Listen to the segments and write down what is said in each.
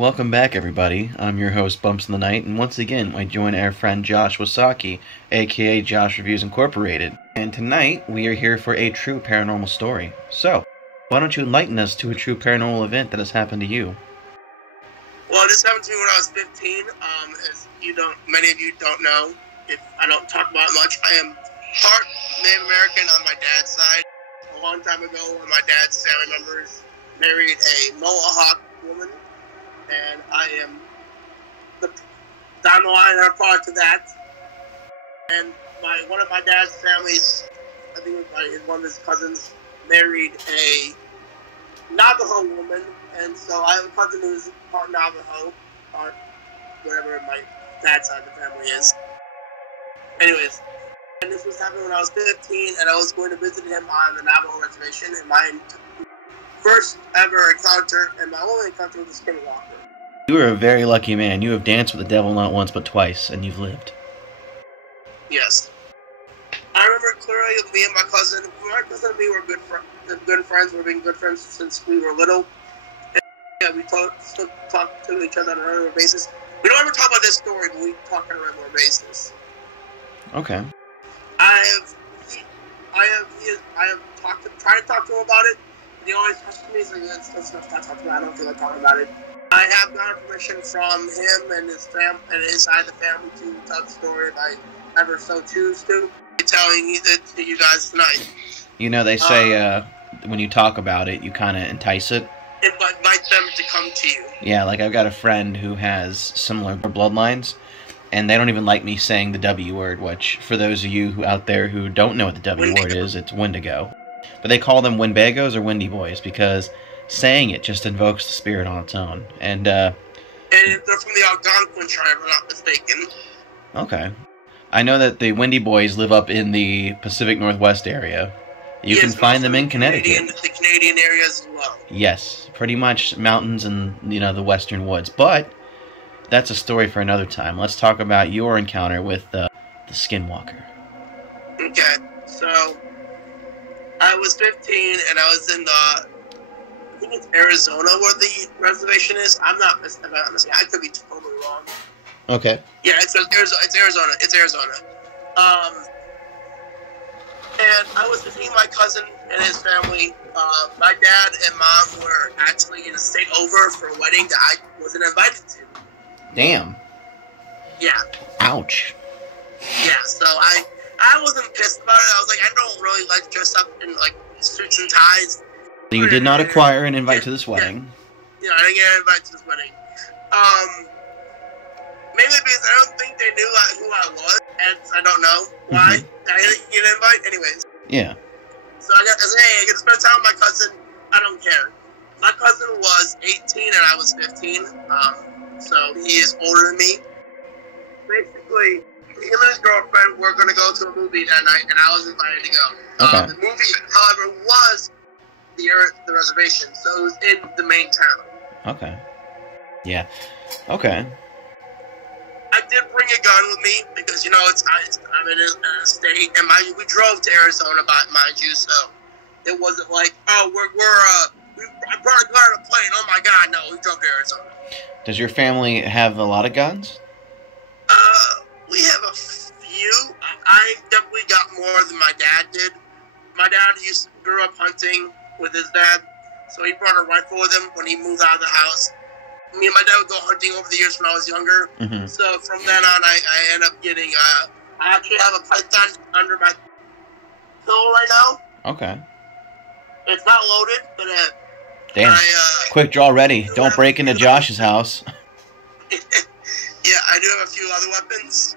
Welcome back, everybody. I'm your host, Bumps in the Night, and once again, I join our friend Josh Wasaki, aka Josh Reviews Incorporated. And tonight, we are here for a true paranormal story. So, why don't you enlighten us to a true paranormal event that has happened to you? Well, this happened to me when I was 15. As many of you don't know, if I don't talk about it much, I am part Native American on my dad's side. A long time ago, one of my dad's family members married a Mohawk woman, and I am down the line a product of that. And one of my dad's families, I think it was one of his cousins, married a Navajo woman, and so I have a cousin who's part Navajo, part whatever my dad's side of the family is. Anyways, and this was happening when I was 15, and I was going to visit him on the Navajo reservation, and my first ever encounter, and my only encounter with the Skinwalker. You are a very lucky man. You have danced with the devil not once but twice, and you've lived. Yes. I remember clearly me and my cousin and me were good friends. We've been good friends since we were little. And, yeah, we still talk to each other on a regular basis. We don't ever talk about this story, but we talk on a regular basis. Okay. I have tried to talk to him about it. And he always talks to me. He's like, let's not talk about it. I don't feel like talking about it. I have gotten permission from him and his side of the family to tell the story if I ever so choose to. I'm telling it to you guys tonight. You know, they say when you talk about it, you kind of entice it. Invite them to come to you. Yeah, like I've got a friend who has similar bloodlines, and they don't even like me saying the W word, which, for those of you out there who don't know what the W word is, it's Wendigo. But they call them Windbagos or Windy Boys because saying it just invokes the spirit on its own. And they're from the Algonquin tribe, if I'm not mistaken. Okay. I know that the Windy Boys live up in the Pacific Northwest area. You can find them in Connecticut. The Canadian areas as well. Yes, pretty much mountains and, the western woods. But that's a story for another time. Let's talk about your encounter with the Skinwalker. Okay, so I was 15 and I was in I think it's Arizona where the reservation is. I'm not mistaken. I could be totally wrong. Okay. Yeah, it's Arizona. It's Arizona. And I was visiting my cousin and his family. My dad and mom were actually going to stay over for a wedding that I wasn't invited to. Damn. Yeah. Ouch. Yeah, so I wasn't pissed about it. I was like, I don't really like to dress up in like suits and ties. So you did not acquire an invite to this wedding. Yeah, I didn't get an invite to this wedding. Mainly because I don't think they knew who I was, and I don't know why. I didn't get an invite anyways. Yeah. So I get to spend time with my cousin. I don't care. My cousin was 18 and I was 15, so he is older than me. Basically, him and his girlfriend were going to go to a movie that night, and I was invited to go. Okay. The movie, however, was the reservation, so it was in the main town. Okay. Yeah. Okay. I did bring a gun with me because I'm in a state, and we drove to Arizona, mind you, so it wasn't like I brought a gun on a plane. Oh my God, no, we drove to Arizona. Does your family have a lot of guns? We have a few. I definitely got more than my dad did. My dad grew up hunting with his dad, so he brought a rifle with him when he moved out of the house. Me and my dad would go hunting over the years when I was younger. Mm-hmm. So from then on, I ended up getting, I actually have a python under my pillow right now. Okay. It's not loaded, but damn. Quick draw ready. Don't break into Josh's house. Yeah, I do have a few other weapons.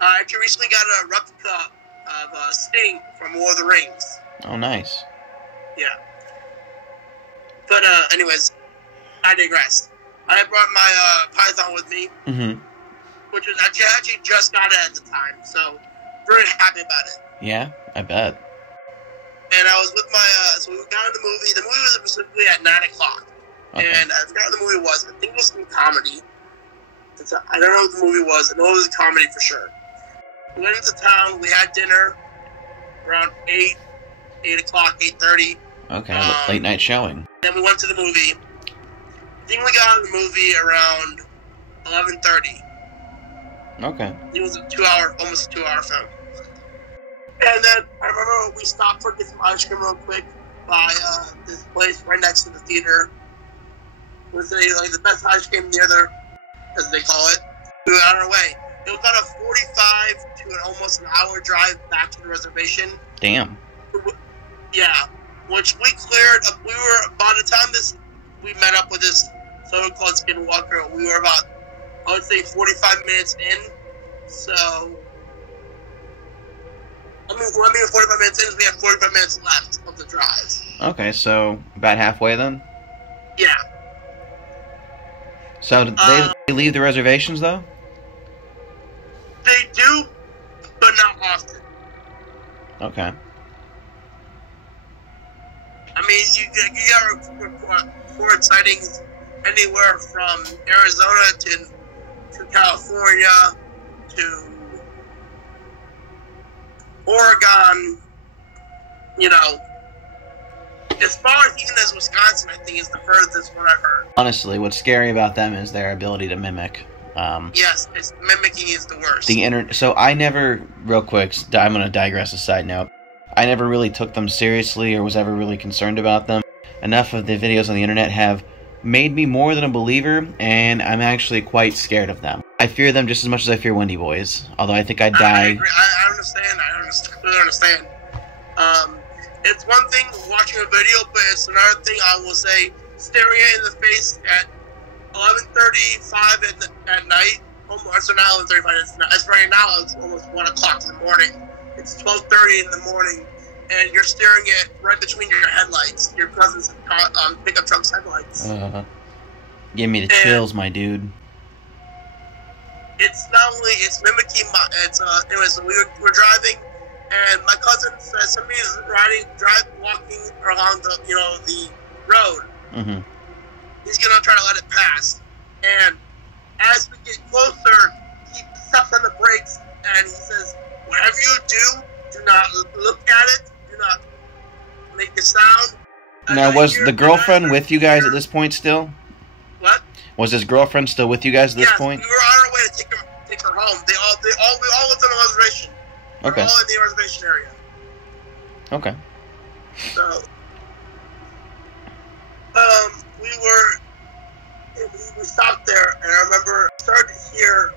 I actually recently got a replica of Sting from War of the Rings. Oh, nice. Yeah. But anyways, I digress. I brought my python with me, which was actually just got it at the time, so very happy about it. Yeah, I bet. And I was with my, so we got in the movie. The movie was specifically at 9 o'clock. Okay. And I forgot what the movie was. I think it was some comedy. I don't know what the movie was. I know it was a comedy for sure. We went into town. We had dinner around 8 o'clock, 8:30. Okay, late night showing. Then we went to the movie. think we got out of the movie around 11:30. Okay. It was almost a 2-hour film. And then I remember we stopped for get some ice cream real quick by this place right next to the theater. It was like the best ice cream near there, as they call it. We were on our way. It was about a 45 to almost an hour drive back to the reservation. Damn. Yeah, which we cleared. We were by the time we met up with this so-called Skinwalker. We were about, I would say, 45 minutes in. So, I mean 45 minutes in, we have 45 minutes left of the drive. Okay, so about halfway then. Yeah. So did they leave the reservations though? They do, but not often. Okay. I mean, you got report sightings anywhere from Arizona to California to Oregon. You know, as far as even as Wisconsin, I think is the furthest one I've heard. Honestly, what's scary about them is their ability to mimic. Yes, mimicking is the worst. So I never, real quick, I'm going to digress a side note. I never really took them seriously or was ever really concerned about them. Enough of the videos on the internet have made me more than a believer, and I'm actually quite scared of them. I fear them just as much as I fear Wendy Boys, although I think I'd die. I agree. I understand. I completely understand. It's one thing watching a video, but it's another thing I will say, staring it in the face at 11:35 at night. So now 11:35. It's right now. It's almost 1 o'clock in the morning. It's 12:30 in the morning, and you're staring at right between your headlights, your cousin's pickup truck's headlights. Give me the chills, my dude. It's not only mimicking my. Anyways, so we're driving, and my cousin says somebody's walking along the road. Mm-hmm. He's gonna try to let it pass, and as we get closer, he steps on the brakes and he says, "Whatever you do not look at it. Do not make a sound." Now, was the girlfriend with you guys at this point still? What? Was his girlfriend still with you guys at this point? We were on our way to take her home. We all lived on a reservation. Okay. We're all in the reservation area. Okay. So, we stopped there, and I remember starting to hear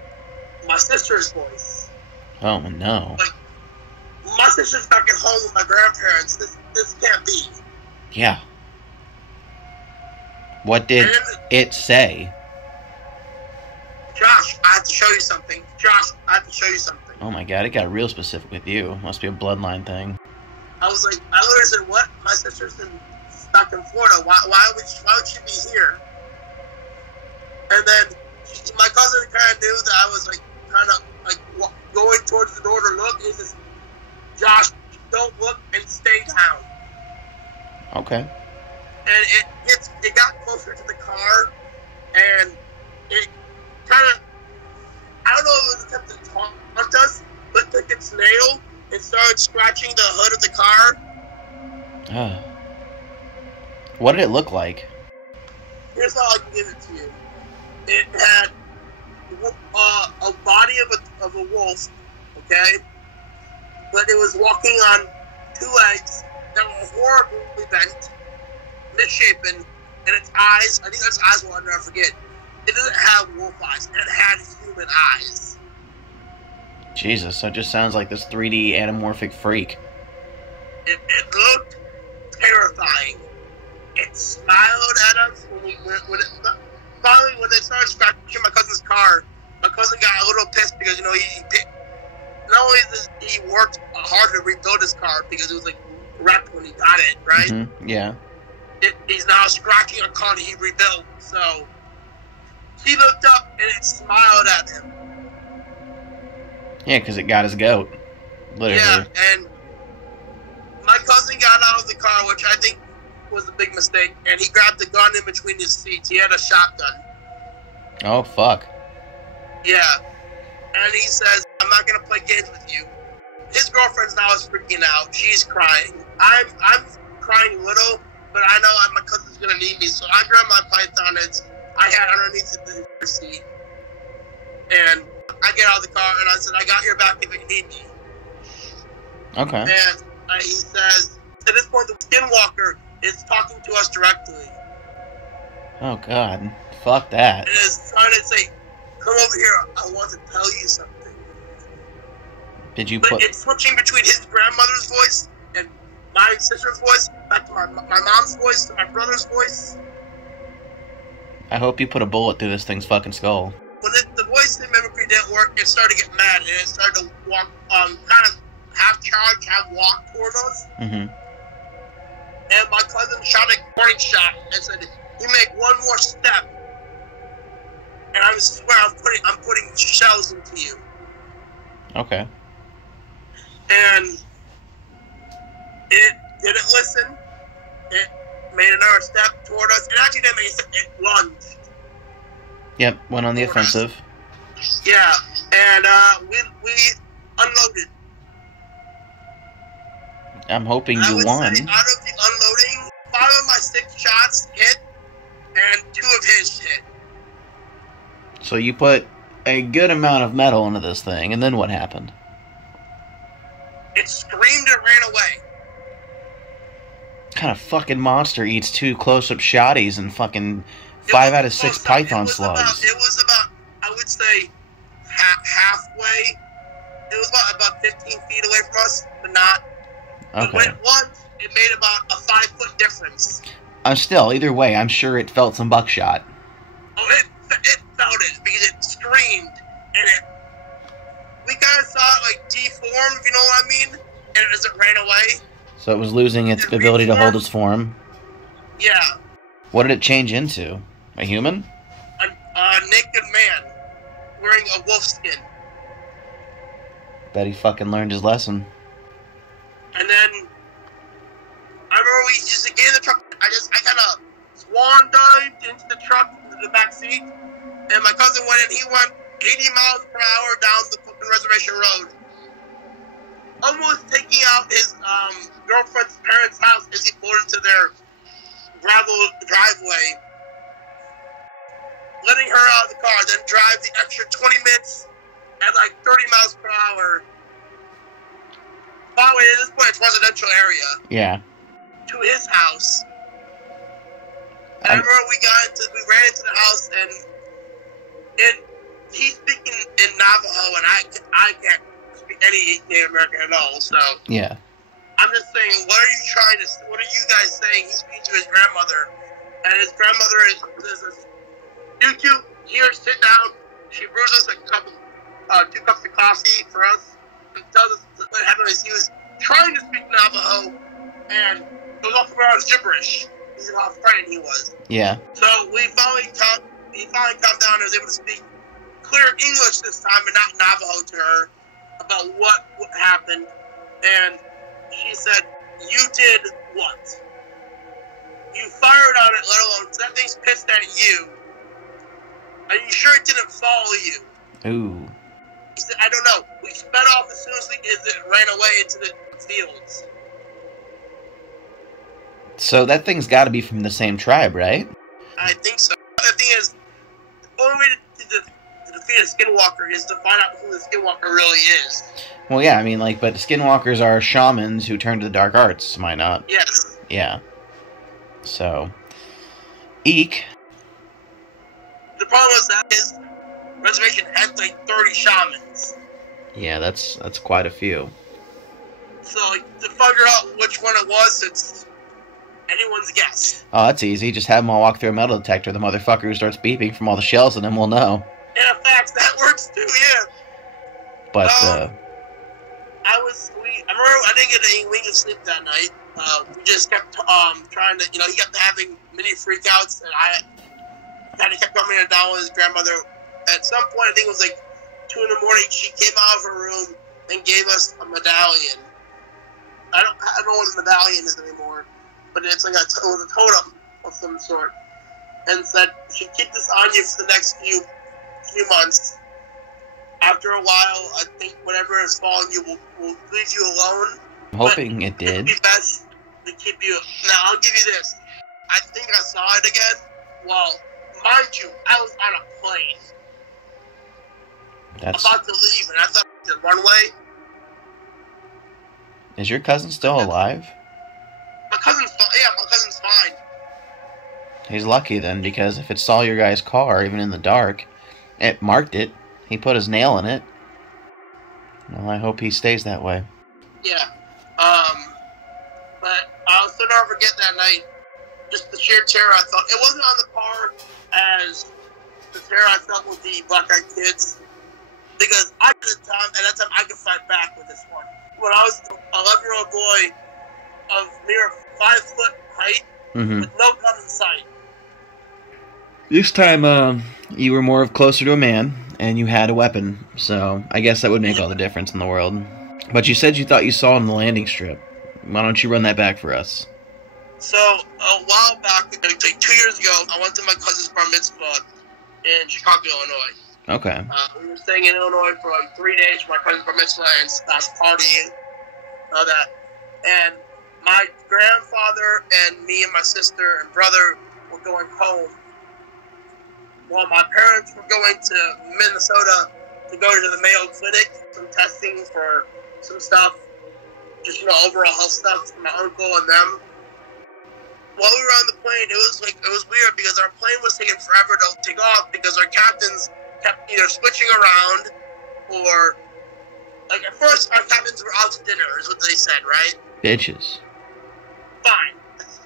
my sister's voice. Oh no! Like, my sister's back at home with my grandparents. This can't be. Yeah. What did it say? Josh, I have to show you something. Oh my god, it got real specific with you. Must be a bloodline thing. I was like, I literally said, "What? My sister's back in Florida. Why would she be here?" And then my cousin kind of knew that I was going towards the door to look. He says, "Josh, don't look and stay down." Okay. And it got closer to the car, and it kind of, I don't know if it was attempting to taunt us, but took its nail and started scratching the hood of the car. What did it look like? Here's how I can give it to you. It had a body of a wolf, okay? But it was walking on 2 legs that were horribly bent, misshapen, and its eyes, I think its eyes will I'll never forget. It doesn't have wolf eyes, it had human eyes. Jesus, so it just sounds like this 3D anamorphic freak. It looked terrifying. It smiled at us finally when they started scratching my cousin's car. My cousin got a little pissed because, not only did he worked hard to rebuild his car because it was wrecked when he got it, right? Mm-hmm. Yeah. He's now scratching a car that he rebuilt. So he looked up and it smiled at him. Yeah, because it got his goat. Literally. Yeah, and my cousin got out of the car, which I think was a big mistake, and he grabbed the gun in between his seats. He had a shotgun. Oh, fuck. Yeah. And he says, "I'm not going to play games with you." His girlfriend's now is freaking out. She's crying. I'm crying a little, but I know my cousin's going to need me, so I grab my python. I had underneath the seat. And I get out of the car and I said, I got your back if you need me. Okay. And he says, at this point, the Skinwalker is talking to us directly. Oh, God. Fuck that. And is trying to say, come over here, I want to tell you something. Did you but put... it's switching between his grandmother's voice and my sister's voice, back to my mom's voice, to my brother's voice. I hope you put a bullet through this thing's fucking skull. When the voice mimicry didn't work, it started to get mad, and it started to walk, kind of half charge, half walk toward us. Mm-hmm. And my cousin shot a warning shot and said, "You make one more step, and I swear I'm putting shells into you." Okay. And it didn't listen. It made another step toward us. It actually didn't make a step. It lunged. Yep, went on the offensive. Yeah, and we unloaded. I'm hoping you won. Say out of the unloading, 5 of my 6 shots hit, and 2 of his hit. So you put a good amount of metal into this thing, and then what happened? It screamed and ran away. What kind of fucking monster eats 2 close-up shotties and fucking 5 out of 6 python slugs? It was about, I would say, halfway. It was about 15 feet away from us, but not. Okay. But when it once, it made about a 5-foot difference. Still, either way, I'm sure it felt some buckshot. Oh, it felt it, because it screamed, and we kind of saw it, like, deform, if you know what I mean, and as it ran away. So it was losing its ability to hold its form? Yeah. What did it change into? A human? A naked man, wearing a wolf skin. Bet he fucking learned his lesson. And then, I remember we just get in the truck, I kind of swan dived into the truck, into the back seat, and my cousin went in, he went 80 miles per hour down the fucking reservation road, almost taking out his girlfriend's parents' house as he pulled into their gravel driveway, letting her out of the car, then drive the extra 20 minutes at like 30 miles per hour. By the way, at this point, it's a residential area. Yeah. To his house. And I remember we ran into the house, and he's speaking in Navajo, and I can't speak any Native American at all, so. Yeah. I'm just saying, what are you guys saying? He's speaking to his grandmother, and his grandmother is you two here, sit down. She brews us a cup, 2 cups of coffee for us, and tells us what happened is he was trying to speak Navajo, and it was all from around gibberish. This is how frightened he was. Yeah. So he finally calmed down and was able to speak clear English this time and not Navajo to her about what happened. And she said, "You did what? You fired on it, let alone that thing's pissed at you. Are you sure it didn't follow you?" Ooh. He said, "I don't know. We sped off as soon as it ran away into the fields." So that thing's got to be from the same tribe, right? I think so. The thing is, the only way to defeat a Skinwalker is to find out who the Skinwalker really is. Well, yeah, I mean, like, but Skinwalkers are shamans who turn to the dark arts, am I not? Yes. Yeah. So, eek. The problem is that his reservation has like 30 shamans. Yeah, that's quite a few. So, like, to figure out which one it was, it's anyone's guess. Oh, that's easy. Just have them all walk through a metal detector. The motherfucker who starts beeping from all the shells in him will know. And in fact, that works too, yeah. But, I remember I didn't get any wink of sleep that night. We just kept trying to, he kept having mini freakouts, and I kind of kept coming down with his grandmother. At some point, I think it was like 2 in the morning, she came out of her room and gave us a medallion. I don't know what a medallion is anymore, but it's like it was a totem of some sort, and said, "She'd keep this on you for the next few months. After a while, I think whatever is following you will leave you alone." I'm hoping it did. It would be best to keep you. Now, I'll give you this. I think I saw it again. Well, mind you, I was on a plane. That's... about to leave, and I thought it was the runway. Is your cousin still alive? My cousin's fine. He's lucky then, because if it saw your guy's car, even in the dark, it marked it. He put his nail in it. Well, I hope he stays that way. Yeah. But I'll still never forget that night. Just the sheer terror I felt. It wasn't on the par as the terror I felt with the Black Eyed Kids. Because at that time, I could fight back with this one. When I was an 11-year-old boy of mere 5 foot height, with no gun in sight. This time, you were more of closer to a man, and you had a weapon, so I guess that would make all the difference in the world. But you said you thought you saw it on the landing strip. Why don't you run that back for us? So, a while back, like 2 years ago, I went to my cousin's bar mitzvah in Chicago, Illinois. Okay. We were staying in Illinois for like 3 days for my cousin's bar mitzvah and partying, all that. And my grandfather and me and my sister and brother were going home, while my parents were going to Minnesota to go to the Mayo Clinic, some testing for some stuff, just, overall health stuff for my uncle and them. While we were on the plane, it was weird because our plane was taking forever to take off because our captains kept either switching around or, like, at first our captains were out to dinner, is what they said, right? Bitches. Fine.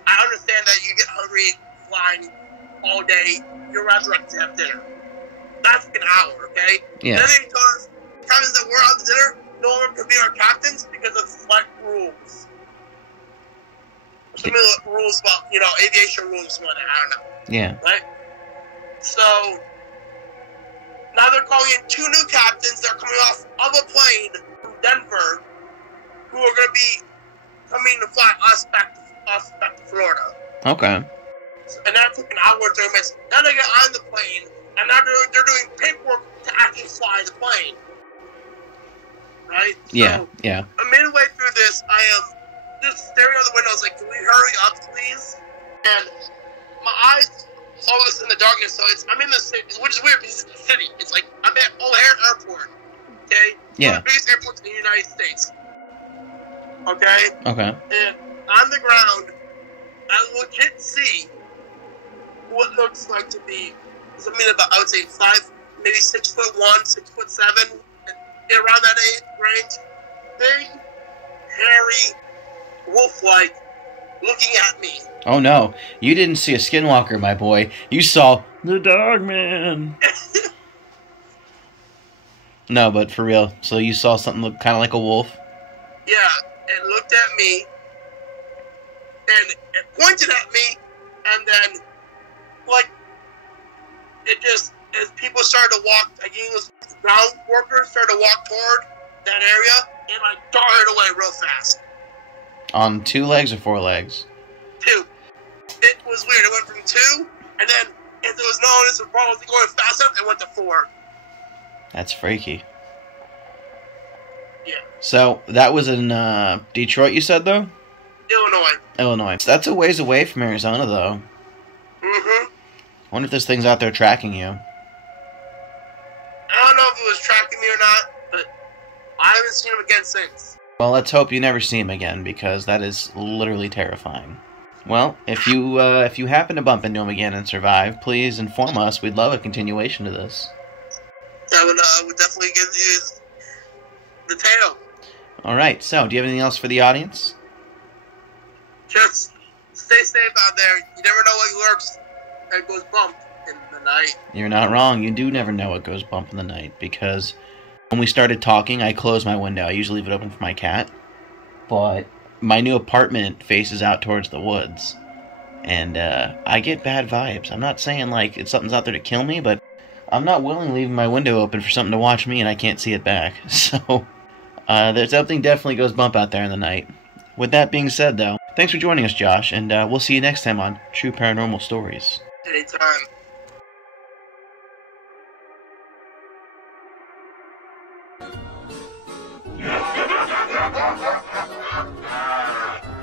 I understand that you get hungry flying all day. You're rather like to have dinner. That's an hour, okay? Yeah. Then they told us, captains that we're out to dinner, no one can be our captains because of flight rules. Some rules about, aviation rules and whatnot, I don't know. Yeah. Right? So, now they're calling in 2 new captains that are coming off of a plane from Denver who are going to be coming to fly us back to Florida. Okay. And that took an hour and 30 minutes. Then they get on the plane, and now they're doing paperwork to actually fly the plane. Right? Yeah, yeah. Midway through this, I am just staring out the window. I was like, can we hurry up, please? And my eyes focus in the darkness, so I'm in the city, which is weird because it's the city. It's like, I'm at O'Hare Airport, okay? Yeah. One of the biggest airports in the United States. Okay? Okay. And on the ground, I legit see what looks like to be something about, I would say, 5, maybe 6'1", 6'7", around that age range. Big, hairy, wolf-like, looking at me. Oh no, you didn't see a Skinwalker, my boy. You saw the Dog Man. No, but for real. So you saw something look kind of like a wolf? Yeah, it looked at me, and it pointed at me, and then, like, it just, as people started to walk, like, ground workers started to walk toward that area, and I darted away real fast. On 2 legs or 4 legs? 2. It was weird. It went from 2, and then, if there was no one else wasn't going fast enough, it went to 4. That's freaky. Yeah. So, that was in Detroit, you said, though? Illinois. That's a ways away from Arizona, though. Mm-hmm. I wonder if this thing's out there tracking you. I don't know if it was tracking me or not, but I haven't seen him again since. Well, let's hope you never see him again, because that is literally terrifying. Well, if you happen to bump into him again and survive, please inform us. We'd love a continuation to this. I would definitely give you the tale. Alright, so, do you have anything else for the audience? Just stay safe out there. You never know what lurks and goes bump in the night. You're not wrong. You do never know what goes bump in the night, because when we started talking, I closed my window. I usually leave it open for my cat. But my new apartment faces out towards the woods. And I get bad vibes. I'm not saying, like, something's out there to kill me, but I'm not willing leaving my window open for something to watch me and I can't see it back. So, there's something definitely goes bump out there in the night. With that being said, though, thanks for joining us, Josh, and we'll see you next time on True Paranormal Stories. Anytime.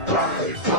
Bye.